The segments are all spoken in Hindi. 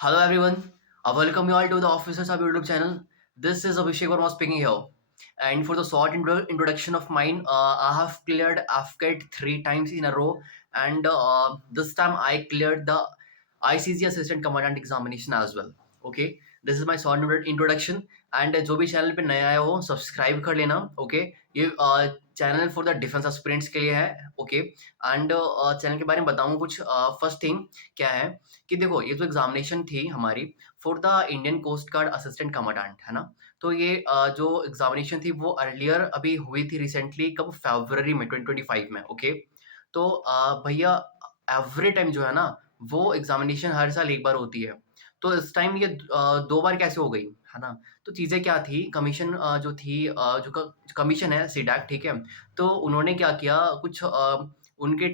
Hello everyone, I welcome you all to the Officers of YouTube channel. This is Abhishek Verma speaking here. And for the short introduction of mine, I have cleared AFCAT 3 times in a row, and this time I cleared the ICG Assistant Commandant examination as well. Okay, this is my short introduction. And जो भी चैनल पे नया आया हो सब्सक्राइब कर लेना. ओके, ये channel for the defence aspirants के लिए है. ओके, एंड चैनल के बारे में बताऊँ कुछ. फर्स्ट थिंग क्या है कि देखो, ये जो एग्जामिनेशन थी हमारी for the Indian coast guard assistant commandant, है ना. तो ये जो एग्जामिनेशन थी वो अर्लियर अभी हुई थी रिसेंटली, कब, फरवरी में 2025 में. ओके, तो भैया एवरी टाइम जो है ना वो एग्जामिनेशन हर साल एक बार होती है. तो इस टाइम ये 2 बार कैसे हो गई, है ना. तो चीज़ें क्या थी, कमीशन जो थी, जो कमीशन है सीडैक, ठीक है. तो उन्होंने क्या किया, कुछ उनके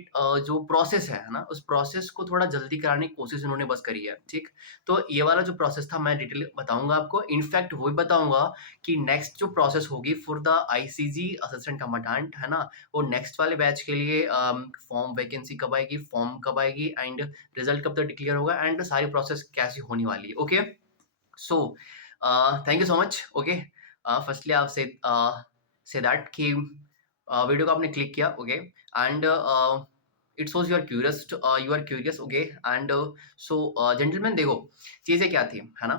जो प्रोसेस है ना, उस प्रोसेस को थोड़ा जल्दी कराने की कोशिश उन्होंने बस करी है, ठीक। तो ये वाला जो प्रोसेस था मैं डिटेल बताऊंगा आपको, इनफैक्ट वो भी बताऊंगा कि नेक्स्ट जो प्रोसेस होगी for the ICG assistant commandant, है ना, वो नेक्स्ट वाले बैच के लिए फॉर्म वैकेंसी कब आएगी, फॉर्म कब आएगी, एंड रिजल्ट कब तक डिक्लेयर होगा, एंड सारी प्रोसेस कैसी होने वाली है. Okay, so thank you so much. Okay, firstly आप से दैट कि वीडियो को आपने क्लिक किया. Okay, and it shows you are curious. Okay, and so gentleman, देखो चीज़ें क्या थी, है ना,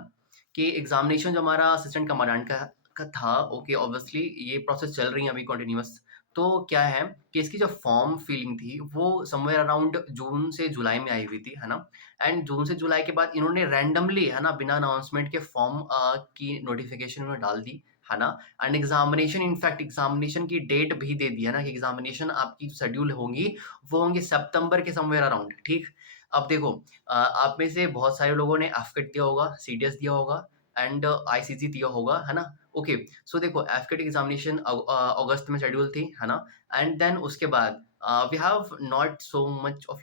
कि एग्जामिनेशन जो हमारा असिस्टेंट कमांडेंट का था. ओके, ऑब्वियसली ये प्रोसेस चल रही है अभी कंटिन्यूअस. तो क्या है कि इसकी जो फॉर्म फिलिंग थी वो समवेयर अराउंड जून से जुलाई में आई हुई थी, है ना. एंड जून से जुलाई के बाद इन्होंने रैंडमली, है ना, बिना अनाउंसमेंट के फॉर्म की नोटिफिकेशन उन्होंने डाल दी, है ना. एंड एग्जामिनेशन, इनफैक्ट एग्जामिनेशन की डेट भी दे दी, है ना, कि एग्जामिनेशन आपकी शेड्यूल होंगी वो होंगी सितंबर के समवेयर अराउंड, ठीक. अब देखो, आप में से बहुत सारे लोगों ने एफकेट दिया होगा, सीडीएस दिया होगा, एंड आईसीजी दिया होगा, है ना. ओके, सो देखो एफकेट एग्जामिनेशन अगस्त में शेड्यूल थी, है ना. एंड देन उसके बाद we have not so much of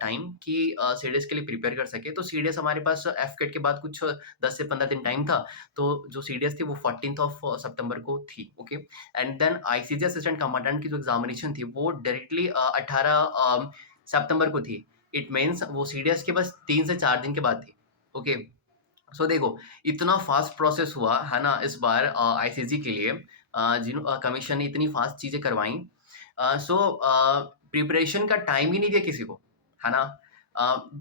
time कि सीडीएस के लिए प्रिपेयर कर सके. तो सीडीएस हमारे पास एफकेट के बाद कुछ 10 से 15 दिन टाइम था. तो जो सीडीएस थी वो 14th ऑफ सितंबर को थी. Okay, and then ICG assistant commandant की जो एग्जामिनेशन थी वो डायरेक्टली 18 सितंबर को थी. इट मीन्स वो सीडीएस के बस 3 से 4 दिन के बाद थी. ओके, सो देखो इतना फास्ट प्रोसेस हुआ, है ना, इस बार आईसीजी के लिए. जिन कमीशन ने इतनी फास्ट चीज़ें करवाई. सो प्रिपरेशन का टाइम ही नहीं दिया किसी को, है ना.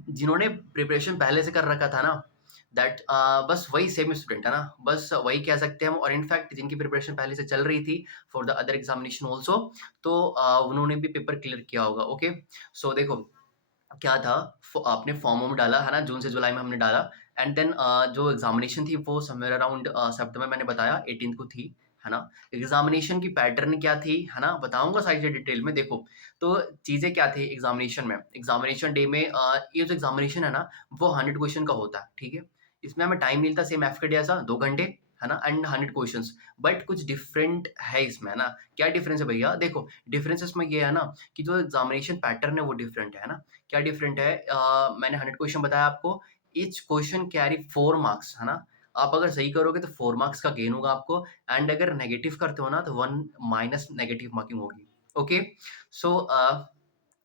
जिन्होंने प्रिपरेशन पहले से कर रखा था ना, दैट बस वही सेम स्टूडेंट, है ना, बस वही कह सकते हैं हम. और इनफैक्ट जिनकी प्रिपरेशन पहले से चल रही थी for the other examination also, तो उन्होंने भी पेपर क्लियर किया होगा. ओके, सो देखो क्या था, आपने फॉर्म वॉर्म डाला, है ना, जून से जुलाई में हमने डाला. एंड देन जो एग्जामिनेशन थी वो समवेयर अराउंड सितंबर, मैंने बताया 18 को थी, है ना. एग्जामिनेशन की पैटर्न क्या थी, है ना, बताऊंगा सारी चीज़ें डिटेल में. देखो, तो चीज़ें क्या थी एग्जामिनेशन में, एग्जामिनेशन डे में ये जो एग्जामिनेशन है ना वो 100 क्वेश्चन का होता है, ठीक है. इसमें हमें टाइम मिलता सेम एफ के जैसा 2 घंटे, है ना, एंड 100 क्वेश्चंस. बट कुछ डिफरेंट है इसमें, है ना. क्या डिफरेंस है भैया, देखो डिफरेंस इसमें ये है ना कि जो एग्जामिनेशन पैटर्न है वो डिफरेंट है ना. क्या डिफरेंट है, मैंने 100 क्वेश्चन बताया आपको. ईच क्वेश्चन कैरी 4 मार्क्स, है ना. आप अगर सही करोगे तो 4 मार्क्स का गेन होगा आपको, एंड अगर नेगेटिव करते हो ना तो 1 माइनस नेगेटिव मार्किंग होगी. ओके, सो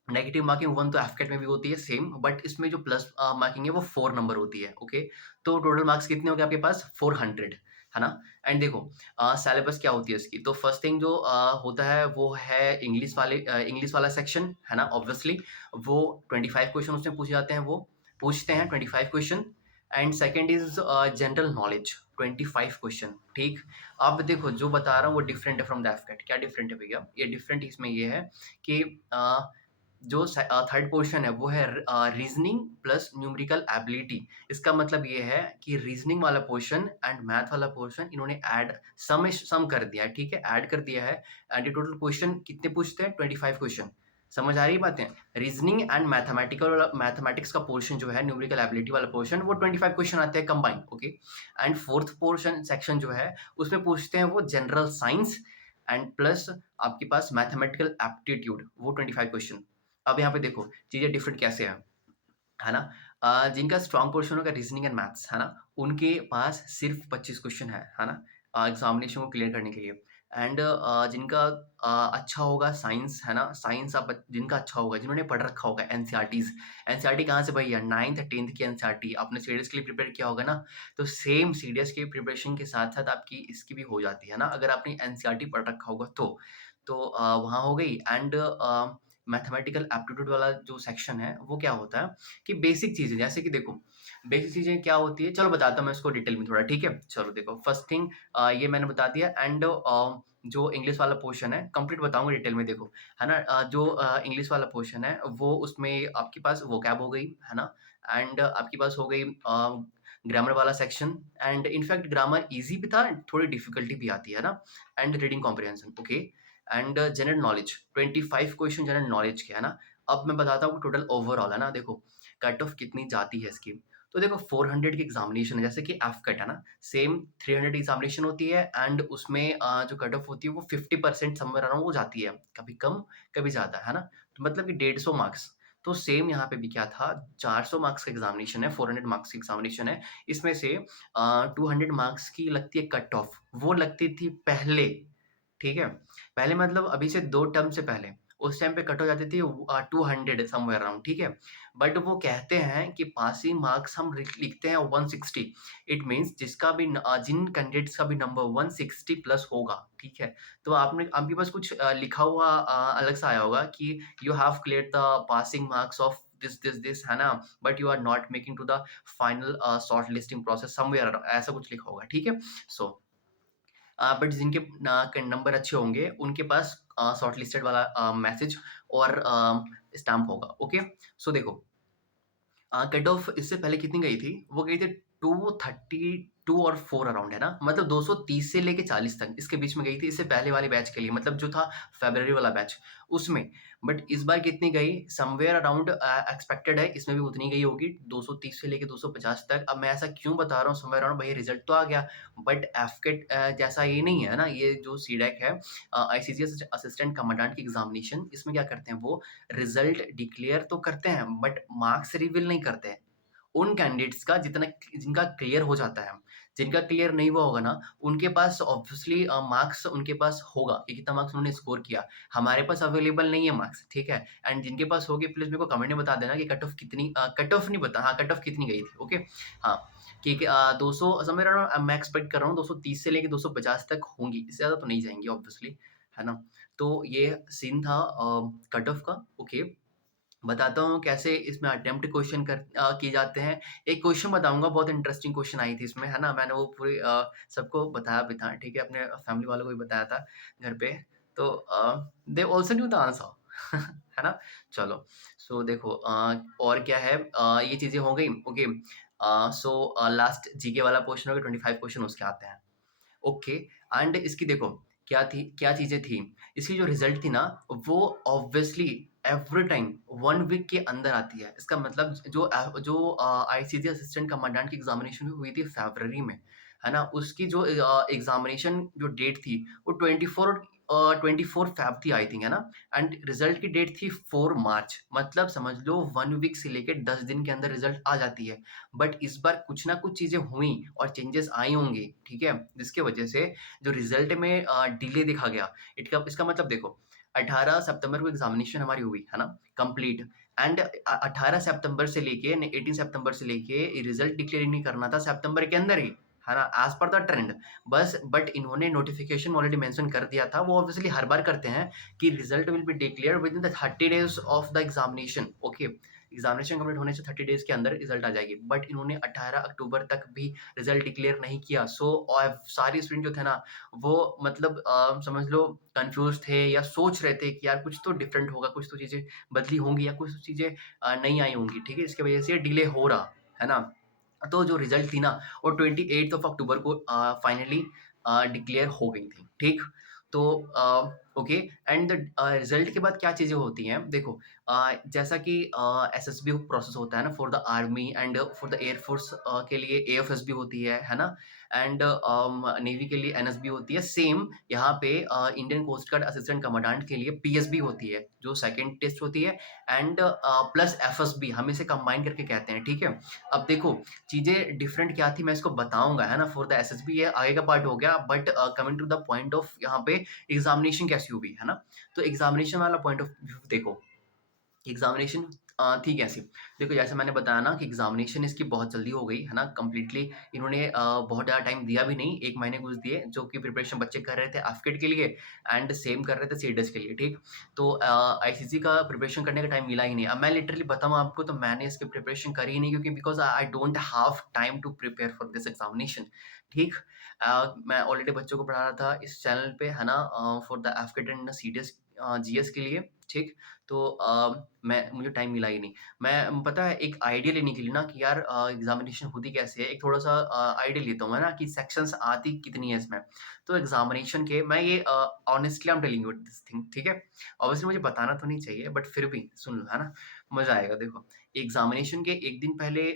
नेगेटिव मार्किंग 1 तो एफकेट में भी होती है सेम, बट इसमें जो प्लस मार्किंग है वो 4 नंबर होती है. ओके, तो टोटल मार्क्स कितने हो गए आपके पास, 400, है ना. एंड देखो सिलेबस क्या होती है इसकी. तो फर्स्ट थिंग जो होता है वो है इंग्लिश वाला सेक्शन, है ना. ऑब्वियसली वो 25 क्वेश्चन उसमें पूछे जाते हैं, वो पूछते हैं 25 question. And second is general knowledge 25 question, ठीक. अब देखो जो बता रहा हूँ वो डिफरेंट है फ्रॉम द एफकेट. क्या डिफरेंट है भैया, ये डिफरेंट इसमें ये है कि जो थर्ड पोर्शन है वो है रीजनिंग प्लस न्यूमेरिकल एबिलिटी. इसका मतलब ये है कि रीजनिंग वाला पोर्शन एंड मैथ वाला पोर्शन इन्होंने ऐड सम कर दिया है, ठीक है, ऐड कर दिया है. एंड ये टोटल क्वेश्चन कितने पूछते हैं, 25 क्वेश्चन. समझ आ रही बातें. रीजनिंग एंड मैथमेटिक्स का पोर्शन जो है, न्यूमेरिकल एबिलिटी वाला पोर्शन, वो 25 क्वेश्चन आते हैं combine. Okay, and fourth portion section जो है उसमें पूछते हैं वो जनरल साइंस एंड प्लस आपके पास मैथमेटिकल एप्टीट्यूड, वो 25 क्वेश्चन. अब यहाँ पे देखो चीज़ें डिफरेंट कैसे हैं, है ना. जिनका स्ट्रॉन्ग पोर्शन होगा रीजनिंग एंड मैथ्स, है ना, उनके पास सिर्फ 25 क्वेश्चन है ना, एग्जामिनेशन को क्लियर करने के लिए. एंड जिनका अच्छा होगा साइंस, है ना? साइंस आप जिनका अच्छा होगा, जिन्होंने पढ़ रखा होगा एनसीईआरटीज़। एनसीईआरटी कहाँ से भैया? 9th 10th की एनसीईआरटी। आपने सीडीएस के लिए प्रिपेयर किया होगा ना? तो सेम सीडीएस की प्रिपरेशन के साथ-साथ आपकी इसकी भी हो जाती है ना, अगर आपने एनसीईआरटी पढ़ रखा होगा तो। तो वहाँ हो गई। एंड मैथमेटिकल एप्टीट्यूड वाला जो सेक्शन है, वो क्या होता है कि बेसिक चीज़ें, जैसे कि देखो, बेसिक चीज़ें क्या होती है, चलो बताता हूँ मैं इसको डिटेल में थोड़ा, ठीक है? चलो देखो, फर्स्ट थिंग ये मैंने बता दिया। एंड जो इंग्लिश वाला पोर्शन है, कंप्लीट बताऊँगा डिटेल में, देखो, है ना? जो इंग्लिश वाला पोर्शन है, वो उसमें आपके पास वोकैब हो गई, है ना? एंड आपके पास हो गई ग्रामर वाला section. And in fact grammar easy भी था, थोड़ी डिफ़िकल्टी भी आती है ना? And reading comprehension, okay? And general knowledge, 25 question general knowledge के, है ना? अब मैं बताता हूँ टोटल ओवरऑल, है ना? देखो, कट ऑफ कितनी जाती है इसकी। तो देखो, 400 की एग्ज़ामिनेशन है, जैसे कि एफकेट है ना? सेम 300 एग्ज़ामिनेशन होती है। एंड उसमें जो कट ऑफ होती है वो 50% समव्हेयर अराउंड वो जाती है, कभी कम, कभी ज़्यादा, है ना? तो मतलब कि 150 मार्क्स। तो सेम यहाँ पे भी क्या था, 400 मार्क्स का एग्ज़ामिनेशन है, 400 मार्क्स की एग्ज़ामिनेशन है। इसमें से 200 मार्क्स की लगती है कट ऑफ, वो लगती थी पहले, ठीक है? पहले मतलब अभी से 2 टर्म से पहले, उस टाइम पे कट हो जाती थी 200 समव्हेयर अराउंड, ठीक है? बट वो कहते हैं कि पासिंग मार्क्स हम लिखते हैं 160। इट मीन्स जिन कैंडिडेट्स का भी नंबर 160 प्लस होगा, ठीक है? तो आपके पास कुछ लिखा हुआ अलग सा आया होगा कि you have cleared the passing marks of this, है ना? But you are not making to the final short listing process somewhere, ऐसा कुछ लिखा होगा, ठीक है? सो बट जिनके नंबर अच्छे होंगे, उनके पास शॉर्टलिस्टेड वाला मैसेज और स्टैम्प होगा, ओके? सो देखो, कट ऑफ इससे पहले कितनी गई थी? वो गई थी 232 और 4 अराउंड, है ना? मतलब 230 से लेके 40 तक, इसके बीच में गई थी, इससे पहले वाले बैच के लिए, मतलब जो था फ़रवरी वाला बैच, उसमें। बट इस बार कितनी गई? समव्हेयर अराउंड एक्सपेक्टेड है, इसमें भी उतनी गई होगी, 230 से लेके 250 तक। अब मैं ऐसा क्यों बता रहा हूँ समव्हेयर अराउंड? भई रिज़ल्ट तो आ गया, बट एफकेट जैसा ये नहीं है ना, ये जो सीडेक है, आईसीसीएस असिस्टेंट कमांडेंट की एग्ज़ामिनेशन, इसमें क्या करते हैं वो, रिज़ल्ट डिक्लेयर तो करते हैं, बट मार्क्स रिवील नहीं करते हैं। उन कैंडिडेट्स का जिनका क्लियर हो जाता है। जिनका क्लियर नहीं हुआ होगा ना, उनके पास ऑब्वियसली मार्क्स उनके पास होगा कि कितना मार्क्स उन्होंने स्कोर किया। हमारे पास अवेलेबल नहीं है मार्क्स, ठीक है? एंड जिनके पास होगे प्लीज़ मेरे को कमेंट में बता देना कि कट ऑफ नहीं बता, हाँ, कट ऑफ कितनी गई थी, ओके? हाँ, कि 200 समवेयर अराउंड मैं एक्सपेक्ट कर रहा हूँ 230 से लेके 250 तक होंगी, इससे ज़्यादा तो नहीं जाएँगी ऑब्वियसली, है ना? तो ये सीन था कट ऑफ का, ओके। बताता हूँ कैसे इसमें अटेम्प्ट क्वेश्चन किए जाते हैं। एक क्वेश्चन बताऊँगा, बहुत इंटरेस्टिंग क्वेश्चन आई थी इसमें, है ना? मैंने वो पूरी सबको बताया भी था, ठीक है? अपने फैमिली वालों को भी बताया था घर पे। तो they also new the answer है ना? चलो, सो देखो, और क्या है, ये चीज़ें हो गई, ओके। सो लास्ट जीके वाला पोर्शन हो गया, 25 क्वेश्चन उसके आते हैं। ओके। एंड इसकी देखो, क्या चीज़ें थी, इसकी जो रिज़ल्ट थी ना, वो ऑब्वियसली एवरी टाइम 1 वीक के अंदर आती है। इसका मतलब जो आईसीसी असिस्टेंट कमांडेंट की एग्ज़ामिनेशन हुई थी फ़रवरी में, है ना? उसकी जो एग्ज़ामिनेशन जो डेट थी, वो 24 फ़ैब थी आई थिंक, है ना? एंड रिज़ल्ट की डेट थी 4 मार्च, मतलब समझ लो 1 वीक से लेके 10 दिन के अंदर रिज़ल्ट आ जाती है। बट इस बार कुछ ना कुछ चीज़ें हुई और चेंजेस आई होंगी, ठीक है? जिसकी वजह से जो रिज़ल्ट में डिले देखा गया। इसका मतलब देखो, 18 सितंबर को एग्ज़ामिनेशन हमारी हुई, है ना? कंप्लीट। एंड 18 सितंबर से लेके न 18 सितंबर से लेके रिज़ल्ट डिक्लेयर नहीं करना था सितंबर के अंदर ही, है ना? As per the trend. बस बट इन्होंने नोटिफ़िकेशन ऑलरेडी मेंशन कर दिया था, वो ऑब्वियसली हर बार करते हैं कि result will be declared within the 30 days of the examination, okay? Examination complete होने से 30 डेज़ के अंदर रिज़ल्ट आ जाएगी। बट इन्होंने 18 अक्टूबर तक भी रिज़ल्ट डिक्लेयर नहीं किया। सो सारे स्टूडेंट जो थे ना, वो मतलब समझ लो कन्फ्यूज़ थे या सोच रहे थे कि यार कुछ तो डिफरेंट होगा, कुछ तो चीज़ें बदली होंगी या कुछ तो चीज़ें नहीं आई होंगी, ठीक है? इसकी वजह से डिले हो रहा, है ना? तो जो रिज़ल्ट थी ना, वो 28 ऑफ अक्टूबर को फाइनली डिक्लेयर हो गई थी, ठीक? तो ओके। एंड रिज़ल्ट के बाद क्या चीज़ें होती हैं, देखो, जैसा कि एसएसबी प्रोसेस होता है ना for the army and for the air force के लिए एएफएसबी होती है ना? एंड नेवी के लिए एनएसबी होती है। सेम यहाँ पे Indian coast guard assistant commandant के लिए पीएसबी होती है, जो सेकंड टेस्ट होती है एंड प्लस एफएसबी हम इसे कंबाइन करके कहते हैं, ठीक है? अब देखो चीज़ें डिफरेंट क्या थी मैं इसको बताऊँगा, है ना? फॉर द एसएसबी ये आगे का पार्ट हो गया but coming to the point of यहाँ पे एग्ज़ामिनेशन कैसी हुई, है ना? तो एग्ज़ामिनेशन वाला पॉइंट ऑफ व्यू देखो, एग्ज़ामिनेशन थी कैसी? देखो जैसे मैंने बताया ना कि एग्ज़ामिनेशन इसकी बहुत जल्दी हो गई, है ना? कंप्लीटली इन्होंने बहुत ज़्यादा टाइम दिया भी नहीं, 1 महीने कुछ दिए, जो कि प्रिपरेशन बच्चे कर रहे थे एफकेट के लिए एंड सेम कर रहे थे सीडीएस के लिए, ठीक? तो आईसीसी का प्रिपरेशन करने का टाइम मिला ही नहीं। अब मैं लिटरली बताऊँ आपको तो मैंने इसकी प्रिपरेशन करी ही नहीं क्योंकि because I don't have time to prepare for this examination, ठीक? मैं ऑलरेडी बच्चों को पढ़ा रहा था इस चैनल पे, है ना? For the AFCAT and CDS GS के लिए, ठीक? तो मैं मुझे टाइम मिला ही नहीं। मैं पता है एक आइडिया लेने के लिए ना कि यार एग्ज़ामिनेशन होती कैसे है, एक थोड़ा-सा आइडिया लेता हूँ, है ना? कि सेक्शंस आती कितनी है इसमें। तो एग्ज़ामिनेशन के मैं ये honestly I am telling you this thing, ठीक है? ऑब्वियसली मुझे बताना तो नहीं चाहिए बट फिर भी सुन लो, है ना? मज़ा आएगा देखो। एग्ज़ामिनेशन के 1 दिन पहले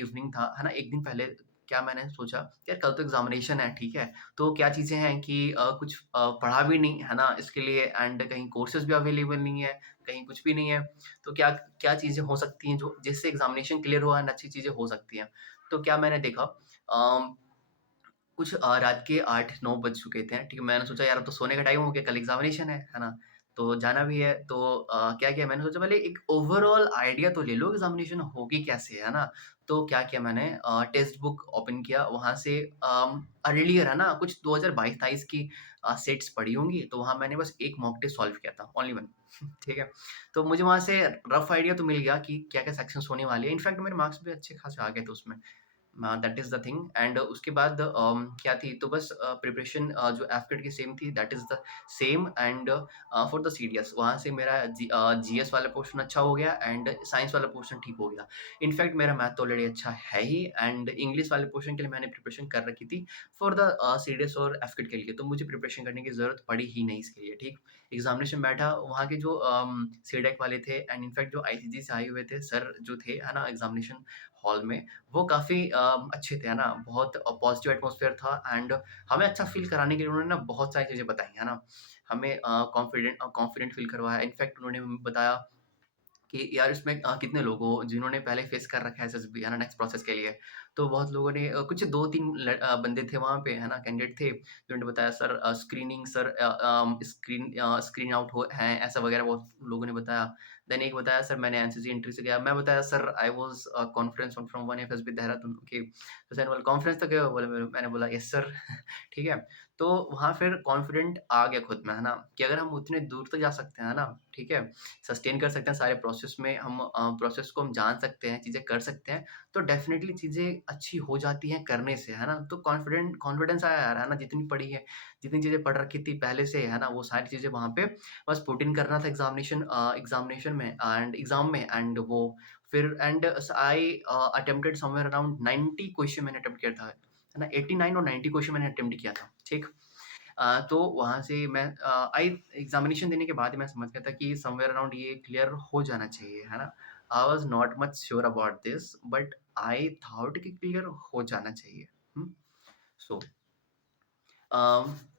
इवनिंग था, है ना? 1 दिन पहले क्या मैंने सोचा यार कल तो एग्ज़ामिनेशन है, ठीक है? तो क्या चीज़ें हैं कि कुछ पढ़ा भी नहीं, है ना? इसके लिए एंड कहीं कोर्सेज़ भी अवेलेबल नहीं है, कहीं कुछ भी नहीं है। तो क्या क्या चीज़ें हो सकती हैं जो जिससे एग्ज़ामिनेशन क्लियर हो एंड अच्छी चीज़ें हो सकती हैं। तो क्या मैंने देखा कुछ रात के 8-9 बज चुके थे, ठीक है? मैंने सोचा यार अब तो सोने का टाइम हो गया, कल एग्ज़ामिनेशन है ना? तो जाना भी है तो क्या किया मैंने सोचा पहले एक ओवरऑल आइडिया तो ले लो एग्ज़ामिनेशन होगी कैसे, है ना? तो क्या किया मैंने टेक्स्ट बुक ओपन किया, वहाँ से अर्लियर है ना कुछ 2022-23 की सेट्स पड़ी होंगी, तो वहाँ मैंने बस एक मॉक टेस्ट सॉल्व किया था, ओनली वन ठीक है? तो मुझे वहाँ से रफ आइडिया तो मिल गया कि क्या-क्या सेक्शंस होने वाले हैं। इनफैक्ट मेरे मार्क्स भी अच्छे खासे आ गए थे उसमें। That is the thing and उसके बाद क्या थी तो बस प्रिपरेशन जो एफकेट की सेम थी that is the same and for the CDS वहाँ से मेरा जीएस वाला पोर्शन अच्छा हो गया एंड साइंस वाला पोर्शन ठीक हो गया। इनफैक्ट मेरा मैथ तो ऑलरेडी अच्छा है ही एंड इंग्लिश वाले पोर्शन के लिए मैंने प्रिपरेशन कर रखी थी फॉर द सीडीएस और एफकेट के लिए, तो मुझे प्रिपरेशन करने की ज़रूरत पड़ी ही नहीं इसके लिए, ठीक? एग्ज़ामिनेशन बैठा वहाँ के जो सीडेक वाले थे एंड इनफैक्ट जो आईसीजी से आए हुए थे सर जो थे, है ना? एग्ज़ामिनेशन हॉल में वो काफ़ी अच्छे थे, है ना? बहुत पॉज़िटिव एटमॉस्फेयर था एंड हमें अच्छा फ़ील कराने के लिए उन्होंने ना बहुत सारी चीज़ें बताई, है ना? हमें कॉन्फिडेंट फ़ील करवाया। इनफैक्ट उन्होंने हमें बताया कि यार इसमें कितने लोग हो जिन्होंने पहले फेस कर रखा है एसएसबी है ना नेक्स्ट प्रोसेस के लिए। तो बहुत लोगों ने कुछ 2-3 बंदे थे वहाँ पे है ना कैंडिडेट थे जिन्होंने बताया sir screening sir screen out हो हैं ऐसा वगैरह बहुत लोगों ने बताया। देन एक बताया सर मैंने एनसीसी एंट्री से गया। मैं बताया sir I was conference from one FSB Dehradun okay. तो सर बोला कॉन्फ्रेंस तक गए हो? बोले मैंने बोला यस सर ठीक है। तो वहाँ फिर कॉन्फिडेंट आ गया खुद में है ना कि अगर हम उतने दूर तक जा सकते हैं ना, ठीक है? सस्टेन कर सकते हैं सारे प्रोसेस में हम प्रोसेस को हम जान सकते हैं, चीज़ें कर सकते हैं, तो डेफ़िनेटली चीज़ें अच्छी हो जाती हैं करने से, है ना? तो कॉन्फिडेंस आया यार, है ना? जितनी पढ़ी है, जितनी चीज़ें पढ़ रखी थी पहले से, है ना? वो सारी चीज़ें वहाँ पे बस पुट इन करना था एग्ज़ामिनेशन में एंड एग्ज़ाम में एंड वो फिर and I attempted somewhere around 90 question मैंने अटेम्प्ट किया था, है ना? 89 और 90 क्वेश्चन मैंने अटेम्प्ट किया था, ठीक? तो वहाँ से मैं आई एग्ज़ामिनेशन देने के बाद ही मैं समझ गया था कि समव्हेयर अराउंड ये क्लियर हो जाना चाहिए, है ना? I was not much sure about this but I thought कि क्लियर हो जाना चाहिए। हुँ, सो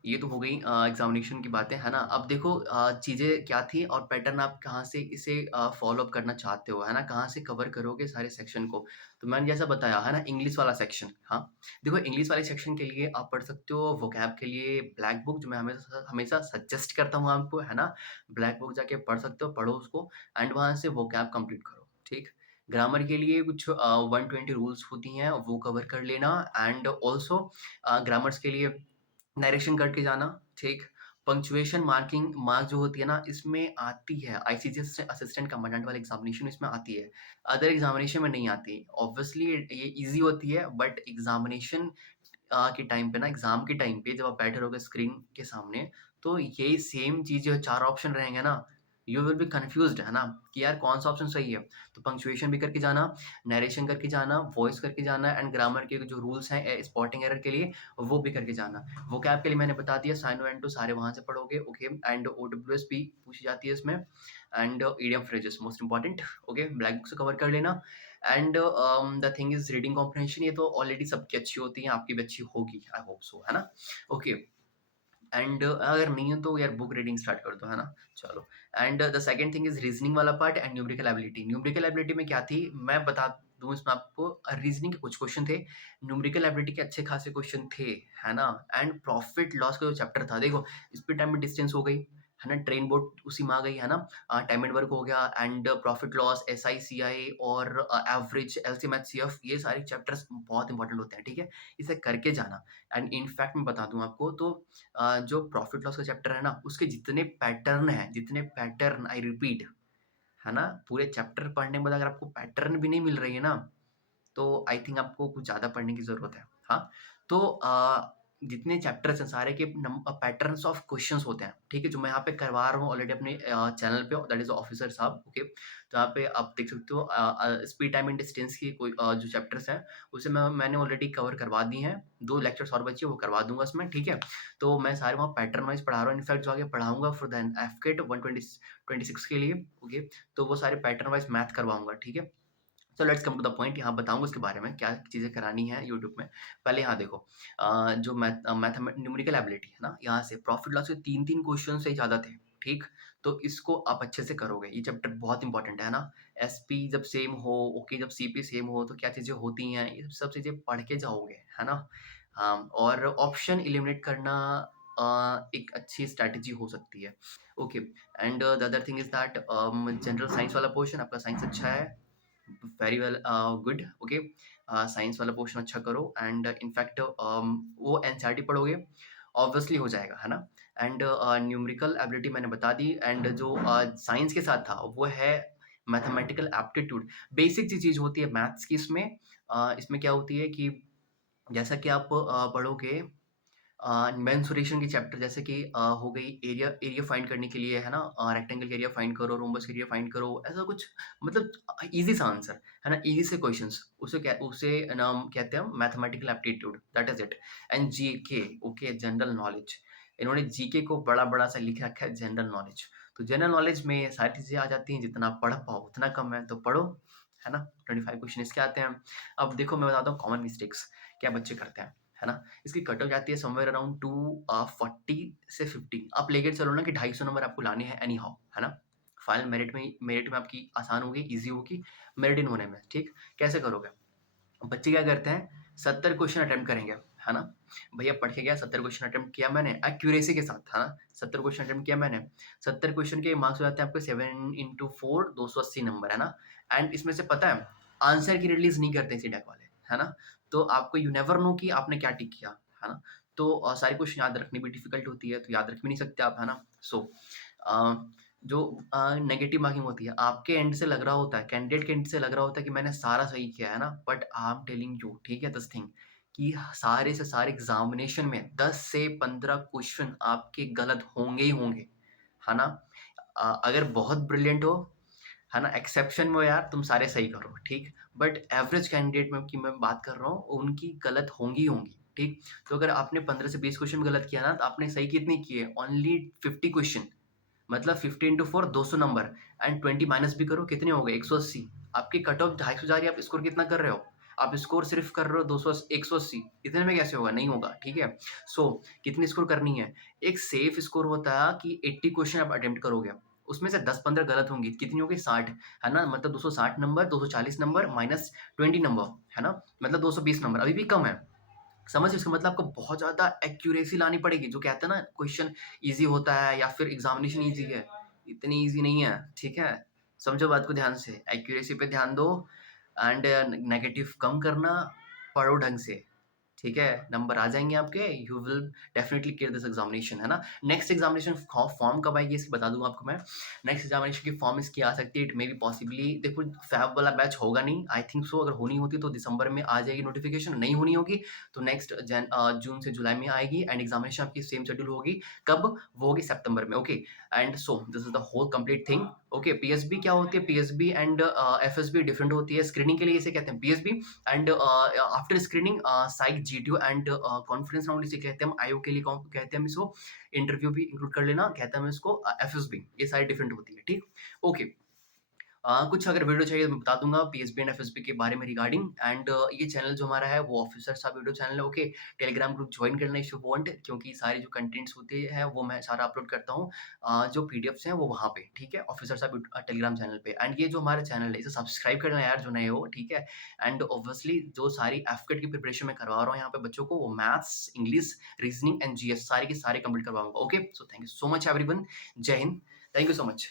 ये तो हो गई एग्ज़ामिनेशन की बातें, है ना? अब देखो चीज़ें क्या थी और पैटर्न आप कहाँ से इसे फ़ॉलो अप करना चाहते हो, है ना? कहाँ से कवर करोगे सारे सेक्शन को। तो मैंने जैसा बताया, है ना? इंग्लिश वाला सेक्शन, हाँ। देखो इंग्लिश वाले सेक्शन के लिए आप पढ़ सकते हो वोकैब के लिए ब्लैक बुक जो मैं हमेशा हमेशा सजेस्ट करता हूँ आपको, है ना? ब्लैक बुक जाके पढ़ सकते हो, पढ़ो उसको एंड वहाँ से वोकैब कंप्लीट करो, ठीक? ग्रामर के लिए कुछ 120 रूल्स होती हैं, वो कवर कर लेना एंड ऑल्सो ग्रामर्स के लिए नरेशन करके जाना, ठीक? पंक्चुएशन मार्क जो होती है ना, इसमें आती है आईसीजेस से असिस्टेंट कमांडेंट वाले एग्ज़ामिनेशन इसमें आती है। अदर एग्ज़ामिनेशन में नहीं आती। ऑब्वियसली ये ईज़ी होती है बट एग्ज़ामिनेशन के टाइम पे ना एग्ज़ाम के टाइम पे जब आप बैठे रहोगे स्क्रीन के सामने, तो यही सेम चीज़ जो 4 ऑप्शन रहेंगे ना, यू विल बी कन्फ्यूज्ड, है ना, कि यार कौन-सा ऑप्शन सही है। तो पंक्चुएशन भी करके जाना, नैरेशन करके जाना, वॉइस करके जाना एंड ग्रामर के जो रूल्स हैं स्पॉटिंग एरर के लिए, वो भी करके जाना। वोकैब के लिए मैंने बता दिया, साइनो एंड टू सारे वहाँ से पढ़ोगे, ओके। एंड ओडब्ल्यूएस भी पूछी जाती है इसमें, and EDM phrases most important, okay. Black book से कवर कर लेना। And the thing is reading comprehension, ये तो ऑलरेडी सबकी अच्छी होती है, आपकी भी अच्छी होगी, आई होप सो, है ना? ओके। एंड अगर नहीं है तो यार बुक रीडिंग स्टार्ट कर दो, है ना? चलो। And the second thing is reasoning वाला part and numerical ability. Numerical ability में क्या थी, मैं बता दूँ इसमें आपको। रीज़निंग के कुछ क्वेश्चन थे, न्यूमेरिकल एबिलिटी के अच्छे खासे क्वेश्चन थे, है ना? एंड प्रॉफिट लॉस का जो चैप्टर था, देखो स्पीड, टाइम एंड डिस्टेंस हो गई, है ना? ट्रेन बोट उसी में आ गई, है ना? टाइम एंड वर्क हो गया and profit loss, SI, CI और एवरेज, एलसीएम, एचसीएफ, ये सारे चैप्टर्स बहुत इंपॉर्टेंट होते हैं, ठीक है? इसे करके जाना। एंड इनफैक्ट मैं बता दूँ आपको तो जो प्रॉफिट लॉस का चैप्टर है ना, उसके जितने पैटर्न हैं, जितने पैटर्न, आई रिपीट, है ना? पूरे चैप्टर पढ़ने के बाद अगर आपको पैटर्न भी नहीं मिल रही है ना, तो आई थिंक आपको कुछ ज़्यादा पढ़ने की ज़रूरत है। हाँ, तो जितने चैप्टर्स हैं सारे के पैटर्न्स ऑफ क्वेश्चंस होते हैं, ठीक है? जो मैं यहाँ पे करवा रहा हूँ ऑलरेडी अपने चैनल पे, दैट इज़ ऑफिसर साहब, ओके? तो यहाँ पे आप देख सकते हो स्पीड, टाइम एंड डिस्टेंस की कोई जो चैप्टर्स हैं, उसे मैंने ऑलरेडी कवर करवा दी हैं। 2 लेक्चर्स और बची है, वो करवा दूँगा इसमें, ठीक है? तो मैं सारे वहाँ पैटर्न वाइज़ पढ़ा रहा हूँ, इनफैक्ट जो आगे पढ़ाऊँगा फॉर द एफकेट 126 के लिए, ओके? तो वो सारे पैटर्न वाइज़ मैथ करवाऊँगा, ठीक है? So let's come to the point, यहाँ बताऊँगा उसके बारे में, क्या चीज़ें करानी है यूट्यूब में। पहले यहाँ देखो, जो न्यूमेरिकल एबिलिटी है ना, यहाँ से प्रॉफिट लॉस के 3-3 क्वेश्चन से ज़्यादा थे, ठीक? तो इसको आप अच्छे से करोगे, ये चैप्टर बहुत इंपॉर्टेंट है ना? एसपी जब सेम हो, ओके, जब सीपी सेम हो, तो क्या चीज़ें होती हैं, ये सब चीज़ें पढ़ के जाओगे, है ना? और ऑप्शन एलिमिनेट करना एक अच्छी स्ट्रैटेजी हो सकती है, okay. And the other thing is that general science वाला पोर्शन, आपका साइंस अच्छा है, very well, good, okay. Science वाला पोर्शन अच्छा करो एंड इनफैक्ट वो एनसीईआरटी पढ़ोगे, ऑब्वियसली हो जाएगा, है ना? एंड न्यूमेरिकल एबिलिटी मैंने बता दी एंड जो साइंस के साथ था वो है मैथमेटिकल एप्टीट्यूड। बेसिक सी चीज़ होती है मैथ्स की इसमें। इसमें क्या होती है कि जैसा कि आप पढ़ोगे मेंसुरेशन की चैप्टर, जैसे कि हो गई एरिया एरिया फाइंड करने के लिए, है ना? रेक्टेंगल का एरिया फाइंड करो, रोम्बस का एरिया फाइंड करो, ऐसा कुछ, मतलब ईज़ी सा आंसर, है ना? ईज़ी से क्वेश्चंस, उसे नाम कहते हैं mathematical aptitude, that is it. And GK, okay, general knowledge. इन्होंने जीके को बड़ा-बड़ा सा लिख रखा है, जनरल नॉलेज। तो जनरल नॉलेज में सारी चीज़ें आ जाती हैं, जितना आप पढ़ पाओ उतना कम है, तो पढ़ो, है ना? 25 क्वेश्चन इसके आते हैं। अब देखो मैं बताता हूँ कॉमन मिस्टेक्स क्या बच्चे करते हैं, है ना? इसकी कट ऑफ जाती है समवेयर अराउंड 40 से 50। आप लेके चलो ना कि 250 नंबर आपको लाने हैं एनी हाउ, है ना? फाइनल मेरिट में आपकी आसान होगी, ईज़ी होगी मेरिट इन होने में, ठीक? कैसे करोगे? बच्चे क्या करते हैं, 70 क्वेश्चन अटेम्प्ट करेंगे, है ना? भैया पढ़ के गया, 70 क्वेश्चन अटेम्प्ट किया मैंने एक्यूरेसी के साथ, है ना? 70 क्वेश्चन अटेम्प्ट किया मैंने, 70 क्वेश्चन के मार्क्स हो जाते हैं आपके 7 इंटू 4 280 नंबर, है ना? एंड इसमें से पता है आंसर की रिलीज़ नहीं करते सीडैक वाले, है ना? तो आपको यू नेवर नो कि आपने क्या टिक किया, है ना? तो सारे क्वेश्चन याद रखनी भी डिफ़िकल्ट होती है, तो याद रख भी नहीं सकते आप, है ना? सो अ, जो नेगेटिव मार्किंग होती है, आपके एंड से लग रहा होता है, कैंडिडेट के एंड से लग रहा होता है कि मैंने सारा सही किया है ना, but I am telling you, ठीक है, दिस थिंग, कि सारे से सारे एग्ज़ामिनेशन में 10 से 15 क्वेश्चन आपके गलत होंगे ही होंगे, है ना? अगर बहुत ब्रिलियंट हो, है ना, एक्सेप्शन में हो यार, तुम सारे सही करो, ठीक? बट एवरेज कैंडिडेट में की मैं बात कर रहा हूँ, उनकी गलत होंगी ही होंगी, ठीक? तो अगर आपने 15 से 20 क्वेश्चन गलत किया ना, तो आपने सही कितने किए? ओनली 50 क्वेश्चन, मतलब 50 इंटू 4 200 नंबर एंड 20 माइनस भी करो, कितने हो गए? 180। आपकी कट ऑफ 250 जा रही है, आप स्कोर कितना कर रहे हो? आप स्कोर सिर्फ कर रहे हो 200 180, इतने में कैसे होगा? नहीं होगा, ठीक है? सो कितनी स्कोर करनी है? एक सेफ स्कोर होता है कि 80 क्वेश्चन आप अटेम्प्ट करोगे, उसमें से 10-15 गलत होंगी, कितनी होगी? 60, है ना? मतलब 260 नंबर, 240 नंबर माइनस 20 नंबर, है ना? मतलब 220 नंबर, अभी भी कम है। समझ रहे हो? इसका मतलब आपको बहुत ज़्यादा एक्यूरेसी लानी पड़ेगी, जो कहते हैं ना क्वेश्चन ईज़ी होता है या फिर एग्ज़ामिनेशन ईज़ी है, इतनी ईज़ी नहीं है, ठीक है? समझो बात को ध्यान से, एक्यूरेसी पे ध्यान दो एंड नेगेटिव कम करना, पढ़ो ढंग से, ठीक है? नंबर आ जाएँगे आपके, you will definitely clear this examination, है ना? नेक्स्ट एग्ज़ामिनेशन फॉर्म कब आएगी इसकी बता दूँगा आपको मैं। नेक्स्ट एग्ज़ामिनेशन की फॉर्म इसकी आ सकती है, इट मे बी पॉसिबली देखो फ़ैब वाला बैच होगा नहीं, आई थिंक सो अगर होनी होती तो दिसंबर में आ जाएगी नोटिफ़िकेशन, नहीं होनी होगी तो नेक्स्ट जून से जुलाई में आएगी एंड एग्ज़ामिनेशन आपकी सेम शेड्यूल होगी, कब? वो होगी सितंबर में, okay? And so this is the whole complete thing, okay? PSB क्या होती है? पीएसबी एंड एफएसबी डिफरेंट होती है, स्क्रीनिंग के लिए इसे कहते हैं PSB and after screening psych GTO and conference round इसे कहते हैं हम आईओ के लिए कहते हैं हम इसको इंटरव्यू भी इंक्लूड कर लेना कहते हैं हम इसको एफएसबी ये सारी डिफरेंट होती है ठीक ओके कुछ अगर वीडियो चाहिए तो मैं बता दूँगा पीएसबी एंड एफएसबी के बारे में रिगार्डिंग एंड ये चैनल जो हमारा है वो ऑफिसर साहब वीडियो चैनल है ओके। टेलीग्राम ग्रुप जॉइन करना इफ यू वांट क्योंकि सारे जो कंटेंट्स होते हैं वो मैं सारा अपलोड करता हूँ। जो पीडीएफ्स हैं वो वहाँ पे, ठीक है? ऑफिसर साहब टेलीग्राम चैनल पे एंड ये जो हमारा चैनल है इसे सब्सक्राइब करना यार जो नए हो, ठीक है? एंड ऑब्वियसली जो सारी एफकेट की प्रिपरेशन मैं करवा रहा हूँ यहाँ पे बच्चों को वो maths, English, reasoning and GS सारे के सारे कंप्लीट करवाऊँगा, okay? So thank you so much everyone. जय Hind. Thank you so much.